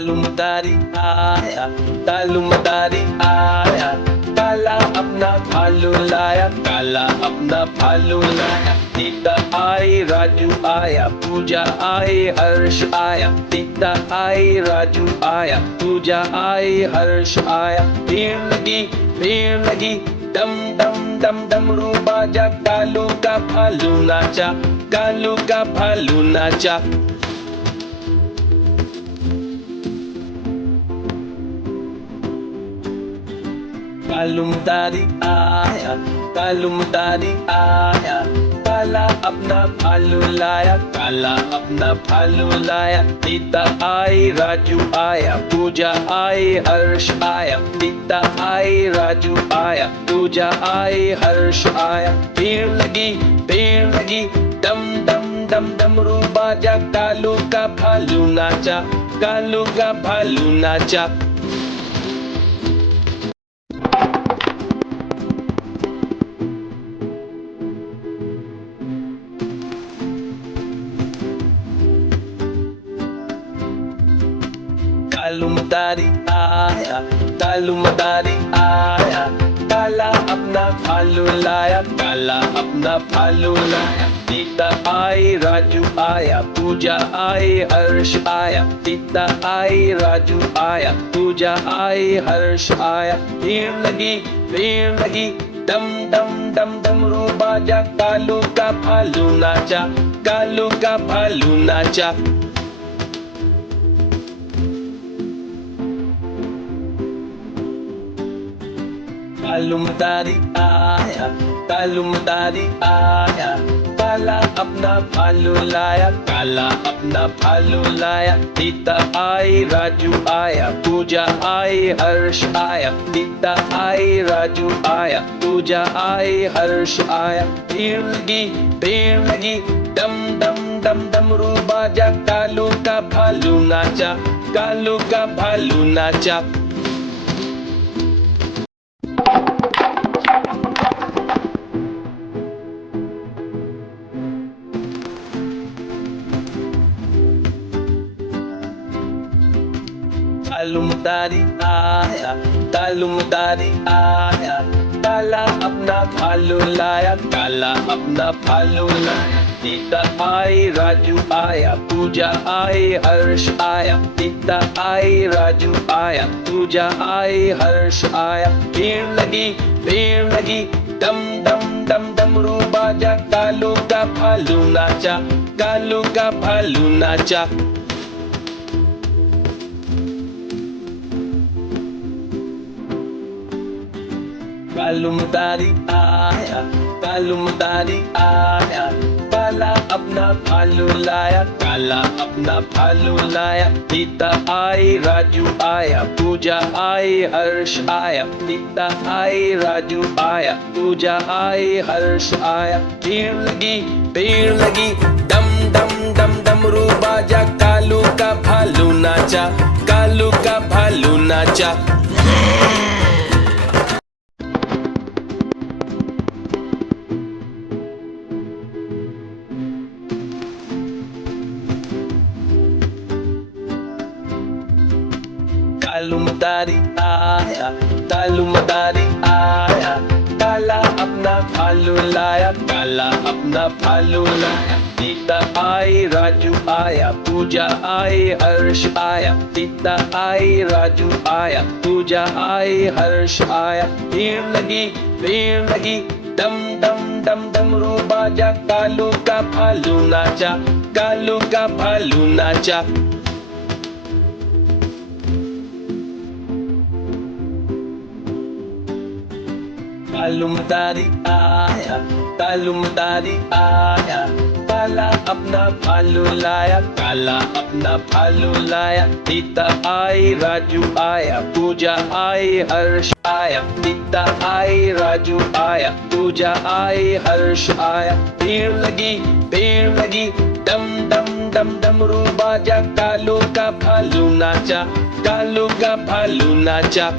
कालू मदारी आया, कालू मदारी आया, काला अपना भालू लाया, काला अपना भालू लाया। सीता आई, राजू आया, पूजा आई, हर्ष आया। सीता आई, राजू आया, पूजा आई, हर्ष आया। भीड़ लगी, डम डम डम डमरू बाजा, कालू का भालू नाचा, कालू का भालू नाचा। कालू मदारी आया, कालू मदारी आया, काला अपना भालू लाया, काला अपना भालू लाया। सीता आई, राजू आया, पूजा आई, हर्ष आया। सीता आई, राजू आया, पूजा आई, हर्ष आया। भीड़ लगी, डम डम डम डमरू बाजा, कालू का भालू नाचा, कालू का भालू नाचा। कालू मदारी आया, कालू मदारी आया, काला अपना भालू लाया, काला अपना भालू लाया। सीता आई, राजू आया, पूजा आई, हर्ष आया। सीता आई, राजू आया, पूजा आई, हर्ष आया। भीड़ लगी, डम डम डम डमरू बाजा, कालू का भालू नाचा, कालू का भालू नाचा। कालू मदारी आया, कालू मदारी आया, काला अपना भालू लाया, काला अपना भालू लाया। सीता आई, राजू आया, पूजा आई, हर्ष आया। सीता आई, राजू आया, पूजा आई, हर्ष आया। भीड़ लगी, डम डम डम डमरू बाजा, कालू का भालू नाचा, कालू का भालू नाचा। कालू मदारी आया, कालू मदारी आया, काला अपना भालू लाया, काला अपना भालू लाया। सीता आई, राजू आया, पूजा आई, हर्ष आया। सीता आई, राजू आया, पूजा आई, हर्ष आया। भीड़ लगी, डम डम डम डमरू बाजा, कालू का भालू नाचा, कालू का भालू नाचा। कालू मदारी आया, कालू मदारी आया, काला अपना भालू लाया, काला अपना भालू लाया। सीता आई, राजू आया, पूजा आई, हर्ष आया। सीता आई, राजू आया, पूजा आई, हर्ष आया। भीड़ लगी, डम डम डम डमरू बाजा, कालू का भालू नाचा, कालू का भालू नाचा। कालू मदारी आया, कालू मदारी आया, काला अपना भालू लाया, काला अपना भालू लाया। सीता आई, राजू आया, पूजा आई, हर्ष आया। सीता आई, राजू आया, पूजा आई, हर्ष आया। भीड़ लगी, डम डम डम डमरू बाजा, कालू का भालू नाचा, कालू का भालू नाचा। कालू मदारी आया, कालू मदारी आया, काला अपना भालू लाया, काला अपना भालू लाया। सीता आई, राजू आया, पूजा आई, हर्ष आया। सीता आई, राजू आया, पूजा आई, हर्ष आया। भीड़ लगी, डम डम डम डमरू बाजा, कालू का भालू नाचा, कालू का भालू नाचा।